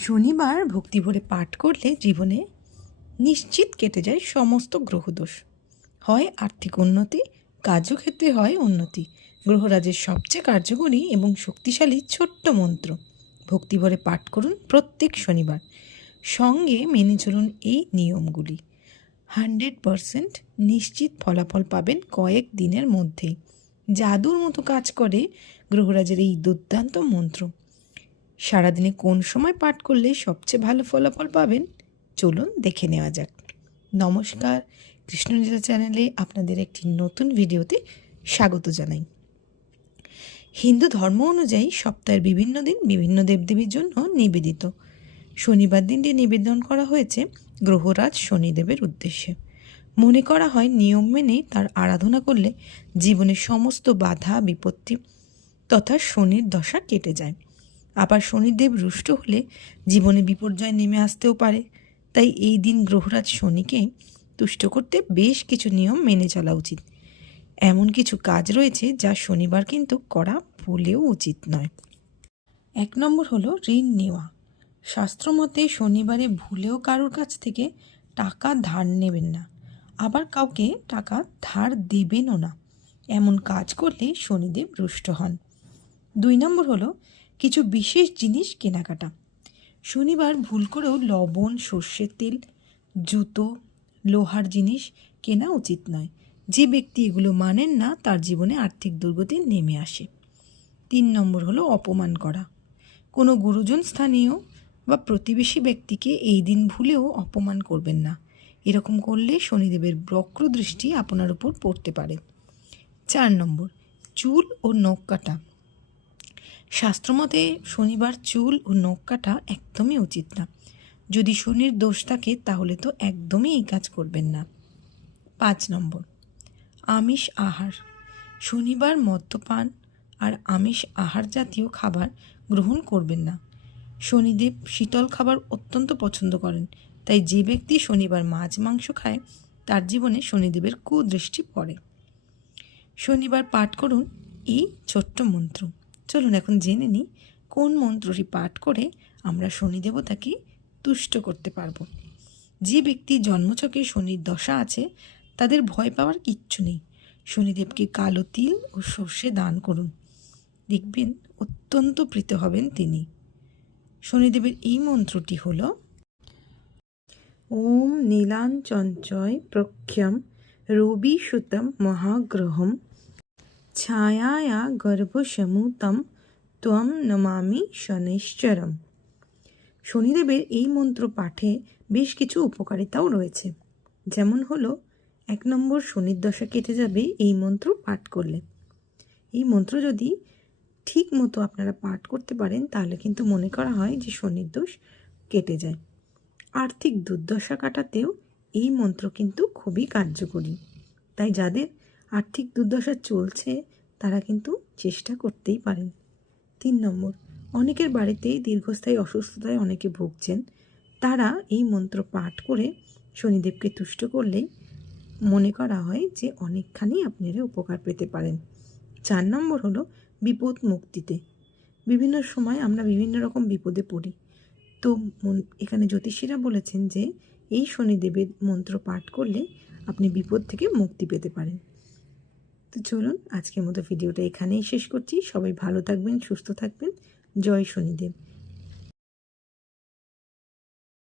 শনিবার ভক্তি ভরে পাঠ করলে জীবনে নিশ্চিত কেটে যায় সমস্ত গ্রহদোষ। হয় আর্থিক উন্নতি কার্যক্ষেত্রে হয় উন্নতি। গ্রহরাজের সবচেয়ে কার্যকরী এবং শক্তিশালী ছোট্ট মন্ত্র। ভক্তি ভরে পাঠ করুন প্রত্যেক শনিবার। সঙ্গে মেনে চলুন এই নিয়মগুলি। হান্ড্রেড পারসেন্ট নিশ্চিত ফলাফল পাবেন কয়েক দিনের মধ্যেই। জাদুর মতো কাজ করে গ্রহরাজের এই দুর্দান্ত মন্ত্র। সারাদিনে কোন সময় পাঠ করলে সবচেয়ে ভালো ফলাফল পাবেন? চলুন দেখে নেওয়া যাক। নমস্কার, কৃষ্ণলীলা চ্যানেলে আপনাদের একটি নতুন ভিডিওতে স্বাগত জানাই। হিন্দু ধর্ম অনুযায়ী সপ্তাহের বিভিন্ন দিন বিভিন্ন দেবদেবীর জন্য নিবেদিত। শনিবার দিনটি নিবেদন করা হয়েছে গ্রহরাজ শনিদেবের উদ্দেশ্যে। মনে করা হয় নিয়ম মেনে তার আরাধনা করলে জীবনের সমস্ত বাধা, বিপত্তি তথা শনির দশা কেটে যায়। আবার শনিদেব রুষ্ট হলে জীবনে বিপর্যয় নেমে আসতেও পারে। তাই এই দিন গ্রহরাজ শনিকে তুষ্ট করতে বেশ কিছু নিয়ম মেনে চলা উচিত। এমন কিছু কাজ রয়েছে যা শনিবার কিন্তু করা ভুলেও উচিত নয়। এক নম্বর হলো ঋণ নেওয়া। শাস্ত্রমতে শনিবারে ভুলেও কারোর কাছ থেকে টাকা ধার নেবেন না। আবার কাউকে টাকা ধার দেবেনও না। এমন কাজ করলে শনিদেব রুষ্ট হন। দুই নম্বর হলো কিছু বিশেষ জিনিস কেনাকাটা। শনিবার ভুল করেও লবণ, সর্ষের তেল, জুতো, লোহার জিনিস কেনা উচিত নয়। যে ব্যক্তি এগুলো মানেন না, তার জীবনে আর্থিক দুর্গতি নেমে আসে। তিন নম্বর হলো অপমান করা। কোনো গুরুজন স্থানীয় বা প্রতিবেশী ব্যক্তিকে এই দিন ভুলেও অপমান করবেন না। এরকম করলে শনিদেবের বক্র দৃষ্টি আপনার উপর পড়তে পারে। চার নম্বর, চুল ও নখ কাটা। শাস্ত্রমতে শনিবার চুল ও নখ কাটা একদমই উচিত না। যদি শনির দোষ থাকে, তাহলে তো একদমই এই কাজ করবেন না। পাঁচ নম্বর, আমিষ আহার। শনিবার মদ্যপান আর আমিষ আহার জাতীয় খাবার গ্রহণ করবেন না। শনিদেব শীতল খাবার অত্যন্ত পছন্দ করেন, তাই যে ব্যক্তি শনিবার মাছ, মাংস খায়, তার জীবনে শনিদেবের কুদৃষ্টি পড়ে। শনিবার পাঠ করুন এই ছোট্ট মন্ত্র। চলুন এখন জেনে নিই কোন মন্ত্রটি পাঠ করে আমরা শনি দেবতাকে তুষ্ট করতে পারব। যে ব্যক্তি জন্মছকে শনির দশা আছে, তাদের ভয় পাওয়ার কিচ্ছু নেই। শনিদেবকে কালো তিল ও সর্ষে দান করুন। দেখবেন অত্যন্ত প্রীত হবেন তিনি। শনিদেবের এই মন্ত্রটি হল, ওম নীলাঞ্চঞ্চয় প্রখ্যম রবি সুতম মহাগ্রহম ছায়ায়া গর্ভসমুতম ত্বম নমামি শনিশ্চরম শনিদেবের এই মন্ত্র পাঠে বেশ কিছু উপকারিতাও রয়েছে। যেমন হলো, এক নম্বর শনির দশা কেটে যাবে, এই মন্ত্র পাঠ করলে। এই মন্ত্র যদি ঠিক মতো আপনারা পাঠ করতে পারেন, তাহলে কিন্তু মনে করা হয় যে শনির দোষ কেটে যায়। আর্থিক দুর্দশা কাটাতেও এই মন্ত্র কিন্তু খুবই কার্যকরী। তাই যাদের আর্থিক দুর্দশা চলছে, তারা কিন্তু চেষ্টা করতেই পারেন। তিন নম্বর, অনেকের বাড়িতেই দীর্ঘস্থায়ী অসুস্থতায় অনেকে ভুগছেন। তারা এই মন্ত্র পাঠ করে শনিদেবকে তুষ্ট করলেই মনে করা হয় যে অনেকখানি আপনারা উপকার পেতে পারেন। চার নম্বর হলো বিপদ মুক্তিতে। বিভিন্ন সময় আমরা বিভিন্ন রকম বিপদে পড়ি। তো এখানে জ্যোতিষীরা বলেছেন যে এই শনিদেবের মন্ত্র পাঠ করলে আপনি বিপদ থেকে মুক্তি পেতে পারেন। তো চলুন আজকের মতো ভিডিওটা এখানেই শেষ করছি। সবাই ভালো থাকবেন, সুস্থ থাকবেন। জয় শনিদেব।